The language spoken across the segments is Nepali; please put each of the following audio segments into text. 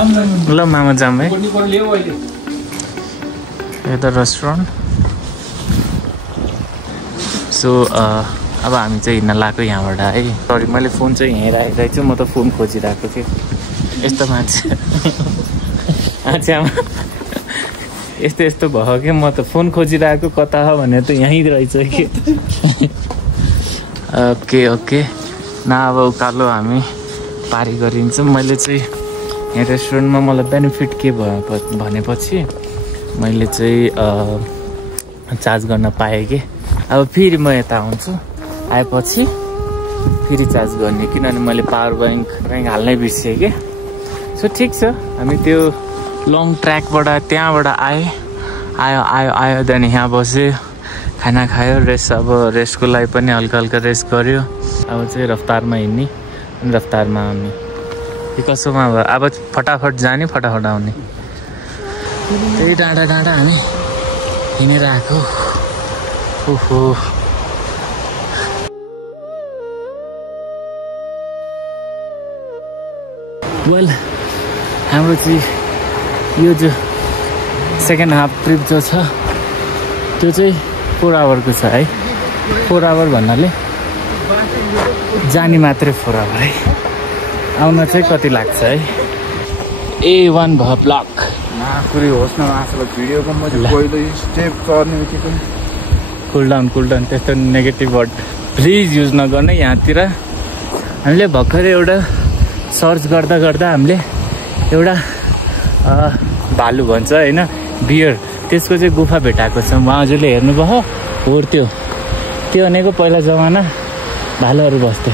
ल मामा जाम है यता रेस्टुरेन्ट सो अब हामी चाहिँ हिँड्न लाग्यो यहाँबाट है सरी मैले फोन चाहिँ यहीँ राखेको छु म त फोन खोजिरहेको थिएँ यस्तो मान्छे आमा यस्तो यस्तो भयो कि म त फोन खोजिरहेको कता हो भनेर त यहीँ रहेछ कि ओके ओके न अब उकालो हामी पारी गरिन्छौँ मैले चाहिँ यहाँ रेस्टुरेन्टमा मलाई बेनिफिट के भयो भनेपछि मैले चाहिँ चार्ज गर्न पाएँ कि अब फेरि म यता आउँछु आएपछि फेरि चार्ज गर्ने किनभने मैले पावर ब्याङ्क हाल्नै बिर्सेँ कि सो ठिक छ हामी त्यो लङ ट्र्याकबाट त्यहाँबाट आयो त्यहाँदेखि यहाँ बस्यो खाना खायो रेस्ट अब रेस्टको लागि पनि हल्का हल्का रेस्ट गऱ्यो अब चाहिँ रफ्तारमा हिँड्ने अनि रफ्तारमा आउने के कसोमा अब फटाफट जाने फटाफट आउने त्यही डाँडा डाँडा हामी हिँडेर आएको ओहो वेल हाम्रो चाहिँ यो जो सेकेन्ड हाफ ट्रिप जो छ त्यो चाहिँ 4 आवरको छ है 4 आवर भन्नाले जाने मात्रै 4 आवर है आउन चाहिँ कति लाग्छ है A1 भयो ब्लक कुरी होस् न आफूलाई भिडियोको म पहिलो स्टेप चढ्ने बित्तिकै कुल डाउन त्यस्तो नेगेटिभ वर्ड प्लिज युज नगर्ने यहाँतिर हामीले भर्खरै एउटा सर्च गर्दा हामीले एउटा भालु भन्छ होइन बियर त्यसको चाहिँ गुफा भेटाएको छ हजुरले हेर्नुभयो हो त्यो भनेको पहिला जमाना भालुहरू बस्थ्यो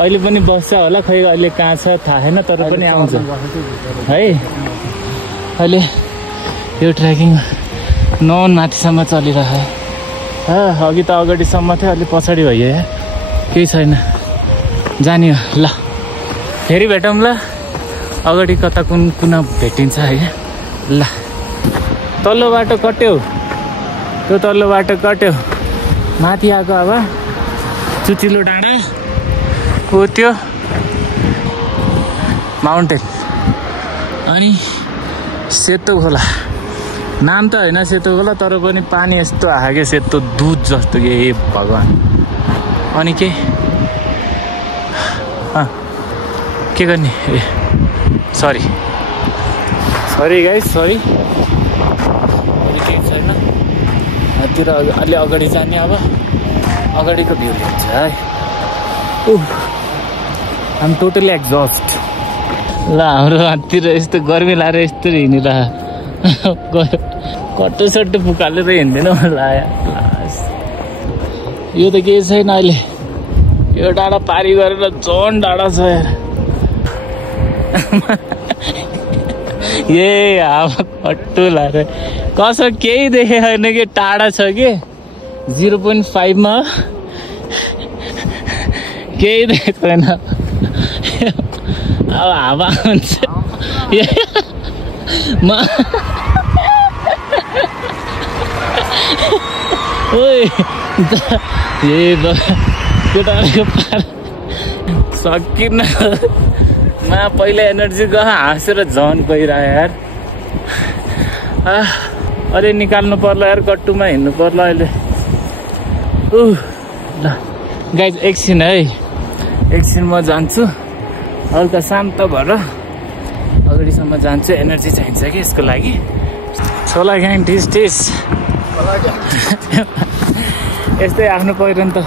अहिले पनि बस्छ होला खै अहिले कहाँ छ थाहा छैन तर पनि आउँछ है अहिले यो ट्रेकिङ नौन माथिसम्म चलिरहेको अघि त अगाडिसम्म थियो अलि पछाडि भयो यार केही छैन जाने हो ल फेरि भेटौँ ल अगाडि कता कुन भेटिन्छ है ल तल्लो बाटो कट्यो त्यो तल्लो बाटो कट्यो माथि आएको अब चुचिलो डाँडा हो त्यो माउन्टेन अनि सेतो खोला नाम त होइन सेतो खोला तर पनि पानी यस्तो आयो क्या सेतो दुध जस्तो के हे भगवान् अनि के गर्ने ए सरी गाइस सरी केही छैन त्यो अलि अगाडि जाने अब अगाडिको भ्यू लिन्छ है आम टोटली एक्जस्ट ल हाम्रो हाततिर यस्तो गर्मी लाएर यस्तो हिँडिरह कट्टो सट्टो पुकालेर हिँड्दैन होला यो त केही छैन अहिले यो डाँडा पारी गरेर झन् डाँडा छ यार ए हावा कट्टो लाएर कसो केही देखे होइन कि टाढा छ कि 0.5 मा केही देखेको छैन अब हावा हुन्छ सकिन मा पहिला एनर्जी गयो हाँसेर झन् गइरह्यो यार अरे निकाल्नु पर्ला यार कट्टुमा हिँड्नु पर्ला अहिले ल गाइज एकछिन है एकछिन म जान्छु हल्का शान्त भएर अगाडिसम्म जान्छु एनर्जी चाहिन्छ कि यसको लागि छोला ग्याङ टिस यस्तै आफ्नो पहिरो नि त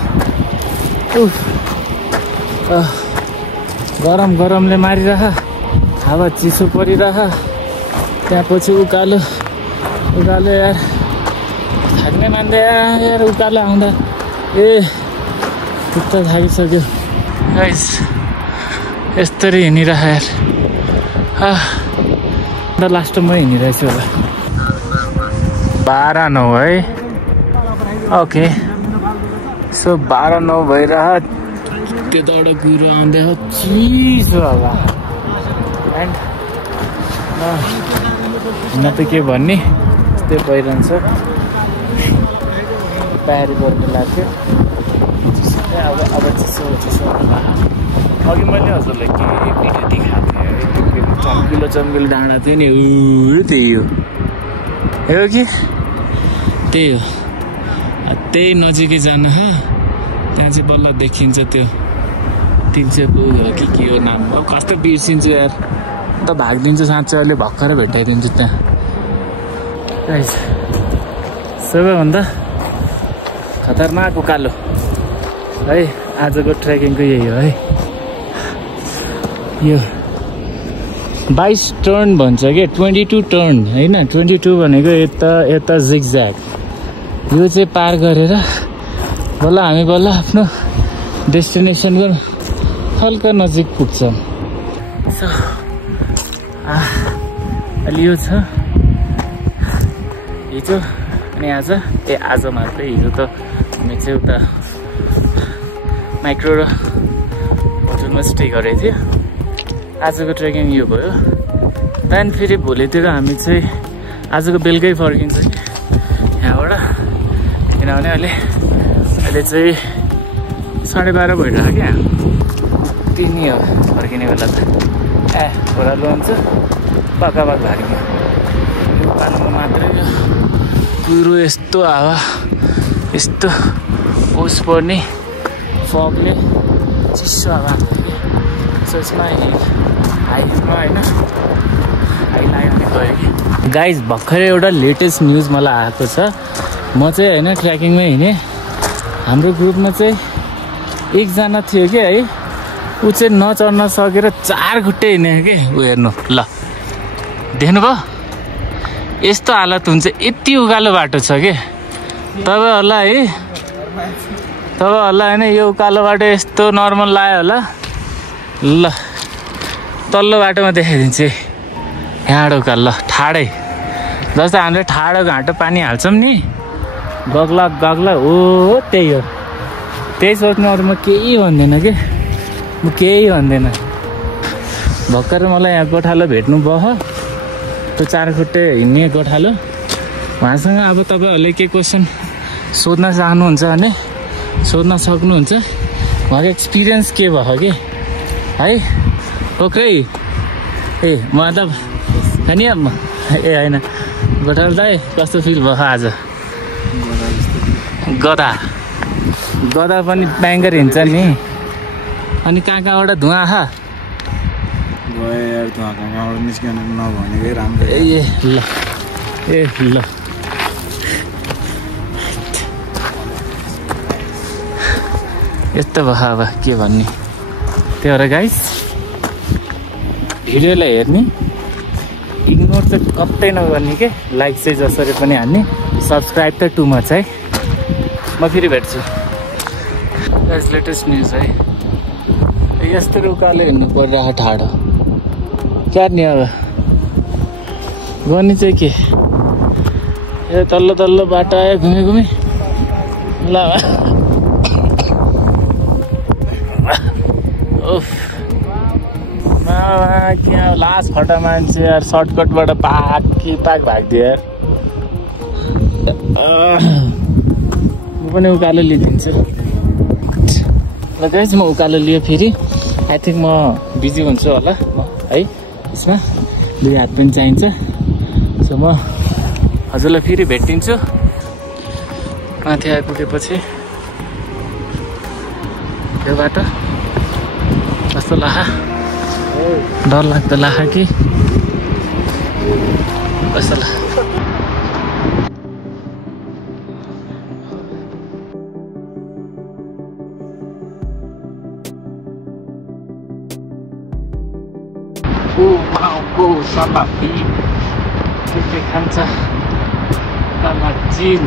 गरमले मारिरह हावा चिसो परिरह त्यहाँ पछि उकालो यार थाक्ने मान्दै यार उकालो आउँदा खुट्टा थाकिसक्यो गाइस यस्तरी हिँडिरह यार लास्टमा हिँडिरहेछु होला 12:09 है ओके सो 12:09 भइरह त्यताबाट कुहिरो आउँदै हो चिसो होला एन्ड न त के भन्ने त्यस्तै भइरहन्छ तयारी गर्नु लाग्यो अब चिसो होला अघि मैले हजुरलाई के भिडियो देखाएको थिएँ, चम्किलो चम्किलो डाँडा थियो नि, त्यही हो कि त्यही हो। त्यही नजिकै जानु ह, त्यहाँ चाहिँ बल्ल देखिन्छ त्यो 300 के हो नाम, अब कस्तो बिर्सिन्छु यार, त भागिदिन्छु साँच्चै, अहिले भर्खर भेटाइदिन्छु त्यहाँ। सबैभन्दा खतरनाक उकालो है आजको ट्रेकिङको यही हो है। यो 22 टर्न भन्छ क्या, 22 टर्न होइन, 22 भनेको यता जिगज्याग। यो चाहिँ पार गरेर बल्ल हामी आफ्नो डेस्टिनेसनको हल्का नजिक पुग्छौँ। सो अहिले यो छ हिजो अनि आज, आज मात्रै, हिजो त हामी चाहिँ उता माइक्रो र होटलमा स्टे गरेको थियो। आजको ट्रेकिङ यो भयो। त्यहाँदेखि फेरि भोलितिर हामी चाहिँ आजको बेलुकै फर्किन्छ कि यहाँबाट, किनभने अहिले चाहिँ 12:30 भइरहेको क्या, तिमी हो फर्किने बेला त। ओह्रालो हुन्छ पक्कापक भाग्यो, यो पानीमा मात्रै कुरो यस्तो हावा, यस्तो ओस पर्ने फगले चिसो हावा यसमा हाइमा होइन, हाइ लाग्यो भने गयो कि। गाइज भर्खरै एउटा लेटेस्ट न्युज मलाई आएको छ। म चाहिँ होइन ट्रेकिङमै हिँडेँ, हाम्रो ग्रुपमा चाहिँ एकजना थियो कि है, ऊ चाहिँ नचढ्न सकेर 4 खुट्टे हिँडेको कि। ऊ हेर्नु ल, देख्नुभयो यस्तो हालत हुन्छ, यति उकालो बाटो छ कि। तपाईँहरूलाई है, तपाईँहरूलाई होइन यो उकालो बाटो यस्तो नर्मल लाग्यो होला। ल तल्लो बाटोमा देखाइदिन्छु, यहाँबाट उकालो ठाडै, जस्तो हामीले ठाडो घाँटो पानी हाल्छौँ नि, गग्ला गग्ला हो, त्यही हो। त्यही सोच्नु, अरू म केही भन्दैन कि, म केही भन्दैन। भर्खर मलाई यहाँ गोठालो भेट्नु भयो, त्यो 4 खुट्टे हिँड्ने गोठालो, उहाँसँग अब तपाईँहरूले के क्वेसन सोध्न चाहनुहुन्छ भने सोध्न सक्नुहुन्छ। उहाँको एक्सपिरियन्स के भयो कि है। ओके ए मतलब खानि ए होइन, गोठालो दाइ कस्तो फिल भयो आज? गदा पनि ब्याङ्गर हिँड्छ नि। अनि कहाँबाट धुवा आहा यार, कहाँबाट निस्किन नभनेकै राम्रो। ए ल ए ल, यस्तो भयो अब के भन्ने। त्यही भएर गाइस भिडियोलाई हेर्ने, इग्नोर चाहिँ कतै नगर्ने के, लाइक चाहिँ जसरी पनि हान्ने, सब्सक्राइब त टु मच है। म फेरि भेट्छु गाइस, लेटेस्ट न्युज है। यस्तो उकालो हिँड्नु परिरहेको ठाडो, क्या नि अब गर्ने चाहिँ के। ए तल्लो बाटो आयो, घुमे ल। क्या लास्ट फटा मान्छे यार, सर्टकटबाट पाक भागिदियो यार। म पनि उकालो लिइदिन्छु ल गाइस। म उकालो लिएँ फेरि, आई थिङ्क म बिजी हुन्छु होला है, यसमा 2 हात पनि चाहिन्छ। सो म हजुरलाई फेरि भेटिन्छु माथि आइपुगेपछि। यो बाटो कस्तो लाहा, डर लाग्दो लाहा कि कस्तो लाहा। को सलापी के खान्छ चिल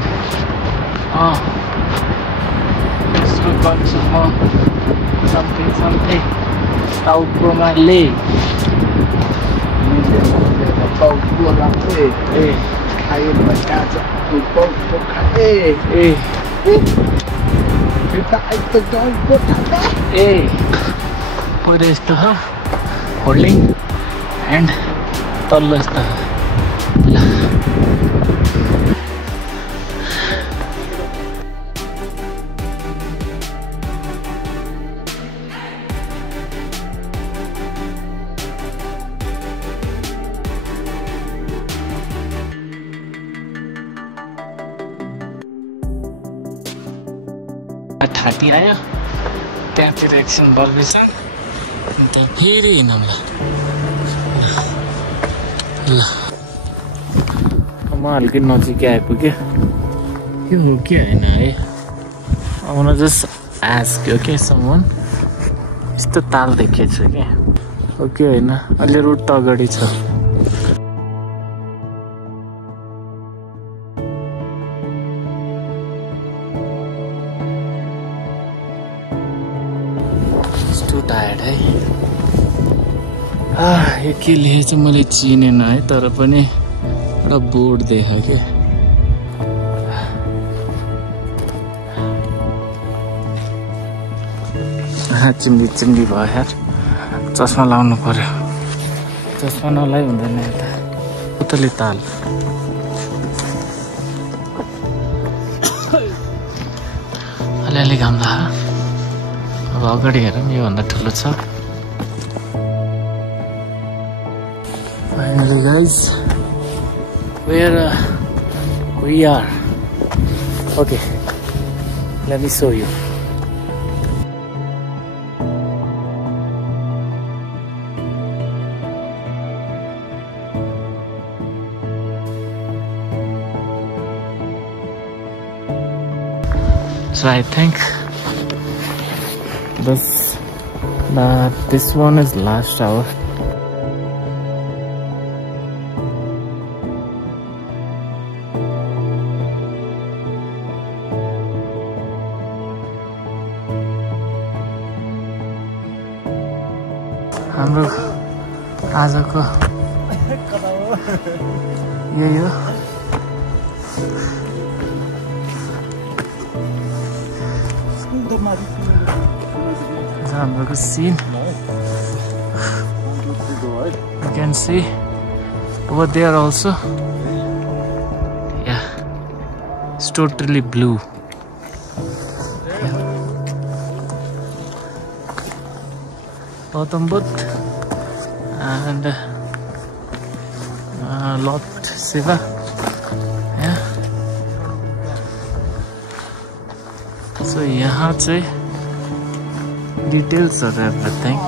यसको गर्छु म समथिङ टाउकोमा ले टाउको लाग्छ ए आयो बच्चा टाउको खाए ए त्यो आइतो टाउको खाए ए पहिलो यस्तो हो होल्डिङ एन्ड तल्लो यस्तो हो। घाँटी आयो त्यहाँतिर एकछिन बल्बेछ अन्त फेरि हिँडौँ ल म हल्कै नजिकै आइपुग्यो यो हो कि होइन है आउन जस्ट आस्क ओके समवन यस्तो ताल देखेको छु क्या हो कि होइन अहिले रोड त अगाडि छ टायर्ड है यो के लेखेको चाहिँ मैले चिनेन है तर पनि एउटा बोर्ड देखेँ क्या चिम्डी भयो यार चस्मा लाउनु पर्यो चस्मा नलाइ हुँदैन यता उतले ताल अलिअलि घाम लाग्यो अब अगाडि हेरौँ योभन्दा ठुलो छ finally guys where we are okay let me show you so I think this one is last hour हाम्रो आजको यही हो हाम्रो scene you can see over there also yeah it's totally blue Gautam Buddha and Lord Shiva yeah so यहाँ चाहिँ डिटेल्स of everything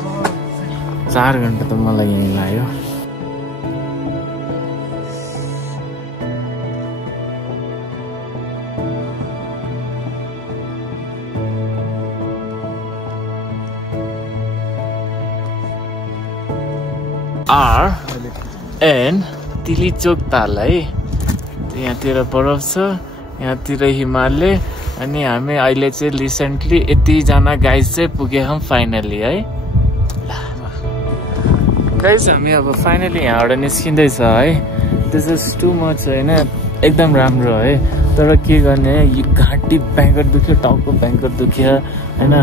4 घण्टा त मलाई यहीँ लाग्यो एन्ड तिलीचोक ताल है यहाँतिर बरफ छ यहाँतिर हिमालय अनि हामी अहिले चाहिँ रिसेन्टली यतिजना गाइज चाहिँ पुग्यौँ फाइनली है गाइज हामी अब फाइनली यहाँबाट निस्किँदैछ है दिस इज टु मच होइन एकदम राम्रो है तर के गर्ने यो घाँटी भयङ्कर दुख्यो टाउको भयङ्कर दुख्यो होइन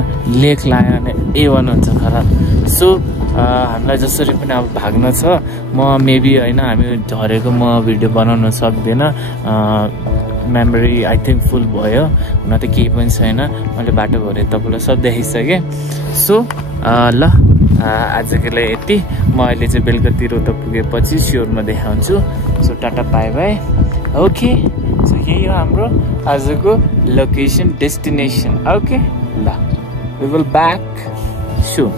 लेक लाग्यो भने A1 हुन्छ खराब सो हामीलाई जसरी पनि अब भाग्न छ म मेबी होइन हामी झरेको म भिडियो बनाउन सक्दिनँ मेमोरी आई थिङ्क फुल भयो हुन त केही पनि छैन मैले बाटोभरि तपाईँलाई सब देखाइसकेँ सो ल आजको लागि यति म अहिले चाहिँ बेलुकातिर उता पुगेपछि स्योरमा देखाउँछु so tata bye by okay so यही हो हाम्रो आजको लोकेसन डेस्टिनेसन ओके ल वी विल ब्याक सुन